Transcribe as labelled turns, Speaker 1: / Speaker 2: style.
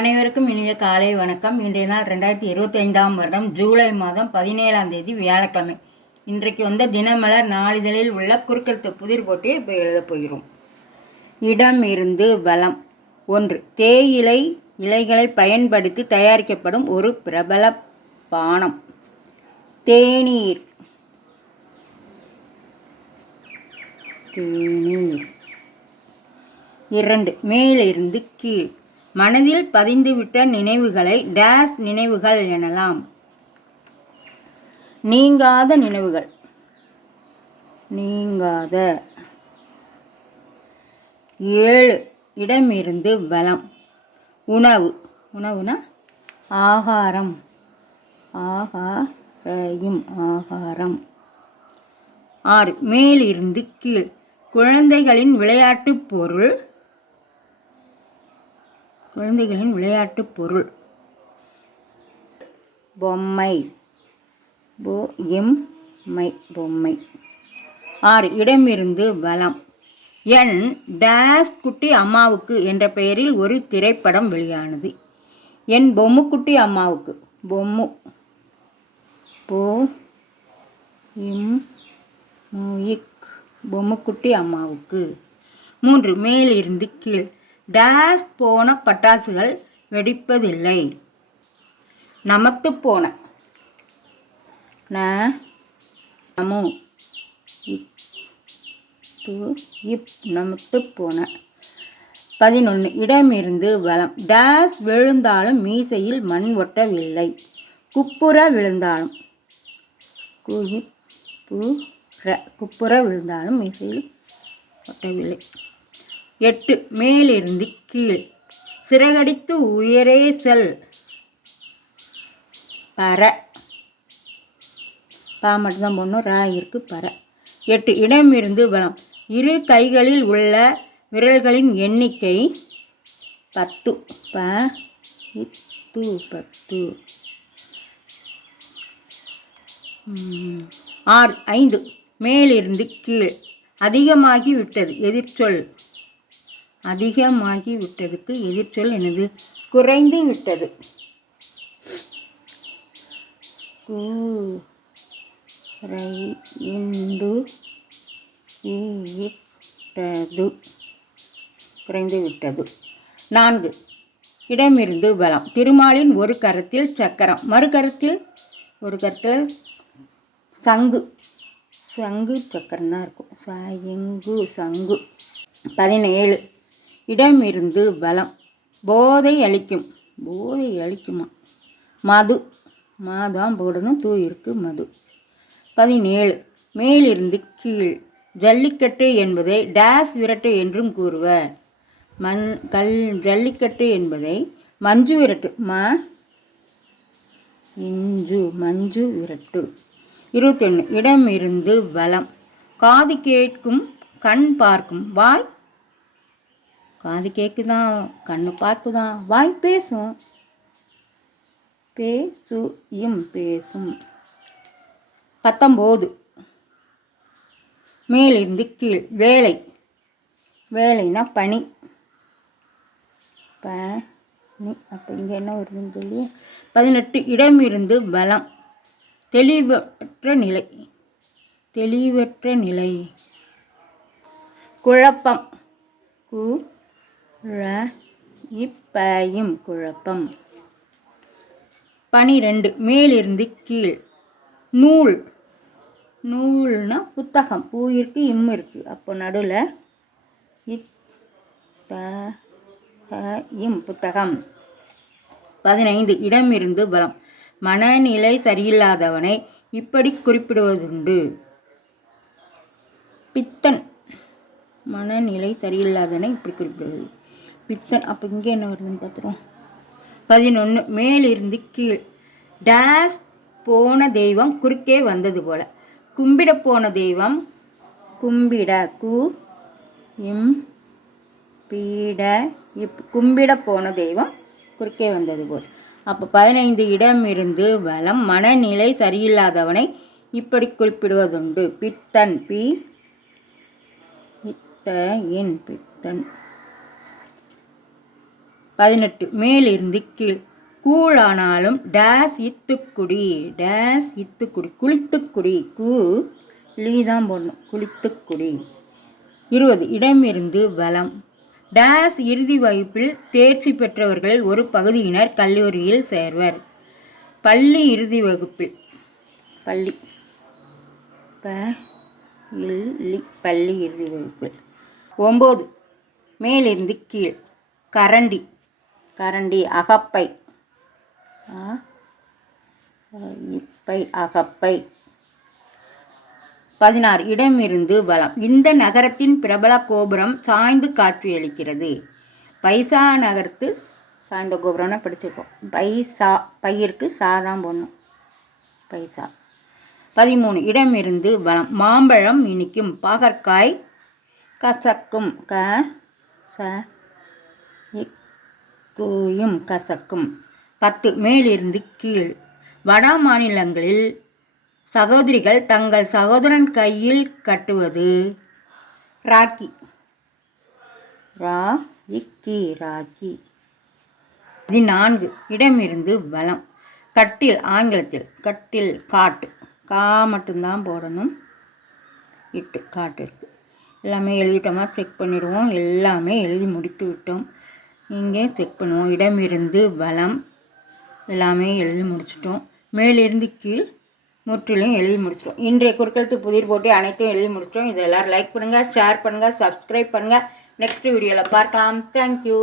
Speaker 1: அனைவருக்கும் இனிய காலை வணக்கம். இன்றைய நாள் ரெண்டாயிரத்தி இருபத்தி ஐந்தாம் வருடம் ஜூலை மாதம் பதினேழாம் தேதி வியாழக்கிழமை. இன்றைக்கு வந்த தினமலர் நாளிதழில் உள்ள குறுக்கெழுத்து புதிர் போட்டியை இப்போ எழுதப் போகிறோம். இடம் இருந்து வளம். ஒன்று தேயிலை இலைகளை பயன்படுத்தி தயாரிக்கப்படும் ஒரு பிரபல பானம். தேநீர். தேநீர். இரண்டு மேலிருந்து கீழ். மனதில் பதிந்துவிட்ட நினைவுகளை டேஸ் நினைவுகள் எனலாம். நீங்காத நினைவுகள். நீங்காத. ஏழு. இடமிருந்து பலம் உணவு. உணவுனா ஆகாரம். ஆகாரையும் ஆகாரம். ஆறு. மேலிருந்து கீழ். குழந்தைகளின் விளையாட்டு பொருள். குழந்தைகளின் விளையாட்டுப் பொருள். பொம்மை. பொ எம் மை பொம்மை. ஆறு இடமிருந்து வலம். என் டேஸ் குட்டி அம்மாவுக்கு என்ற பெயரில் ஒரு திரைப்படம் வெளியானது. என் பொம்முக்குட்டி அம்மாவுக்கு. பொம்மு. பொ இம் முயிக். பொம்முக்குட்டி அம்மாவுக்கு. மூன்று மேலிருந்து கீழ். டேஸ் போன பட்டாசுகள் வெடிப்பதில்லை. நமத்து போன. நமு இப் இப் நமத்து போன. பதினொன்று இடமிருந்து வளம் டேஸ் விழுந்தாலும் மீசையில் மண் ஒட்டவில்லை. குப்புற விழுந்தாலும் குயிப் குப்புற விழுந்தாலும் மீசையில் ஒட்டவில்லை. எட்டு. மேலிருந்து கீழ். சிறகடித்து உயரே செல். பற பா மட்டும்தான் போடணும். ரா இருக்கு. பற எட்டு. இடமிருந்து பலம் இரு கைகளில் உள்ள விரல்களின் எண்ணிக்கை பத்து. ப. இத்து பத்து. ஆறு. ஐந்து. மேலிருந்து கீழ். அதிகமாகி விட்டது எதிர்ச்சொல். அதிகமாகி விட்டதுக்கு எதிர்ச்சொல் எனது. குறைந்து விட்டது குறைந்து விட்டது. குறைந்து விட்டது நான்கு. இடமிருந்து பலம் திருமாலின் ஒரு கரத்தில் சக்கரம். மறு கரத்தில் ஒரு கரத்தில் சங்கு. சங்கு சக்கரம் தான் இருக்கும் சங்கு சங்கு. பதினேழு. இடமிருந்து பலம். போதை அளிக்கும். போதை அளிக்குமா? மது. மாதான் போடணும் தூ இருக்கு மது. பதினேழு. மேலிருந்து கீழ். ஜல்லிக்கட்டு என்பதை டேஸ் விரட்டு என்றும் கூறுவர். மண் கல் ஜல்லிக்கட்டு என்பதை மஞ்சு விரட்டு. ம இஞ்சு மஞ்சு விரட்டு. இருபத்தொன்று இடமிருந்து வலம் காது கேட்கும் கண் பார்க்கும். வாய் காது கேட்குதான் கண்ணு பார்க்குதான் வாய் பேசும். பேசுயும் பேசும். பத்தொம்போது. மேலிருந்து கீழ். வேலை. வேலைனா பனி பனி அப்போ இங்கே என்ன வருதுன்னு சொல்லி பதினெட்டு. இடமிருந்து பலம். தெளிவற்ற நிலை. தெளிவற்ற நிலை. குழப்பம். கு ழ இப்பயும் குழப்பம். பனிரெண்டு மேலிருந்து கீழ். நூல். நூல்னா புத்தகம். பூ இருக்கு இம் இருக்கு. அப்போ நடுவில் இம் புத்தகம். பதினைந்து இடமிருந்து பலம் மனநிலை சரியில்லாதவனை இப்படி குறிப்பிடுவதுண்டு. பித்தன். மனநிலை சரியில்லாதவனை இப்படி குறிப்பிடுவது. பித்தன் அப்போ இங்கே என்ன வருதுன்னு பார்த்துருவோம் பதினொன்று மேலிருந்து கீழ். டேஷ் போன தெய்வம் குறுக்கே வந்தது போல். கும்பிட போன தெய்வம் கும்பிட கு இம் பீட இப் கும்பிட போன தெய்வம் குறுக்கே வந்தது போல். அப்போ பதினைந்து இடம் இருந்து வளம் மனநிலை சரியில்லாதவனை இப்படி குறிப்பிடுவதுண்டு. பித்தன் பி பித்த என் பித்தன். பதினெட்டு. மேலிருந்து கீழ். கூழானாலும் டேஸ் இத்துக்குடி டேஸ் இத்துக்குடி குளித்துக்குடி. கூ லீ தான் போடணும். குளித்துக்குடி. இருபது. இடமிருந்து வலம். டேஸ் இறுதி வகுப்பில் தேர்ச்சி பெற்றவர்களில் ஒரு பகுதியினர் கல்லூரியில் சேர்வர். பள்ளி இறுதி வகுப்பில். பள்ளி. பள்ளி பள்ளி இறுதி வகுப்பில். ஒம்பது. மேலிருந்து கீழ். கரண்டி. கரண்டி அகப்பை. இப்பை அகப்பை. பதினாறு இடமிருந்து வளம். இந்த நகரத்தின் பிரபல கோபுரம் சாய்ந்து காட்சியளிக்கிறது பைசா நகரத்து சாய்ந்த கோபுரம்னா படிச்சிருக்கோம். பைசா பையிற்கு சாதான் போடணும். பைசா. பதிமூணு இடமிருந்து வளம். மாம்பழம் இனிக்கும். பாகற்காய் கசக்கும். க ச கூயும் கசக்கும். பத்து மேலிருந்து கீழ். வட மாநிலங்களில் சகோதரிகள் தங்கள் சகோதரன் கையில் கட்டுவது. ராக்கி. ரா இக்கி ராக்கி. பதினான்கு. இடமிருந்து பலம் கட்டில் ஆங்கிலத்தில் கட்டில் காட்டு. கா மட்டும்தான் போடணும். இட்டு காட்டு இருக்கு. எல்லாமே எழுதிட்டோமா? செக் பண்ணிடுவோம். எல்லாமே எழுதி முடித்து விட்டோம். இங்கே செக் பண்ணுவோம். இடமிருந்து வலம் எல்லாமே எழுதி முடிச்சிட்டோம். மேலிருந்து கீழ் முற்றிலும் எழுதி முடிச்சிட்டோம். இன்றைய குறுக்கெழுத்து புதிர் போட்டு அனைத்தும் எழுதி முடிச்சிட்டோம். இதை எல்லோரும் லைக் பண்ணுங்கள் ஷேர் பண்ணுங்கள் சப்ஸ்கிரைப் பண்ணுங்கள் நெக்ஸ்ட் வீடியோவில் பார்க்கலாம். தேங்க்யூ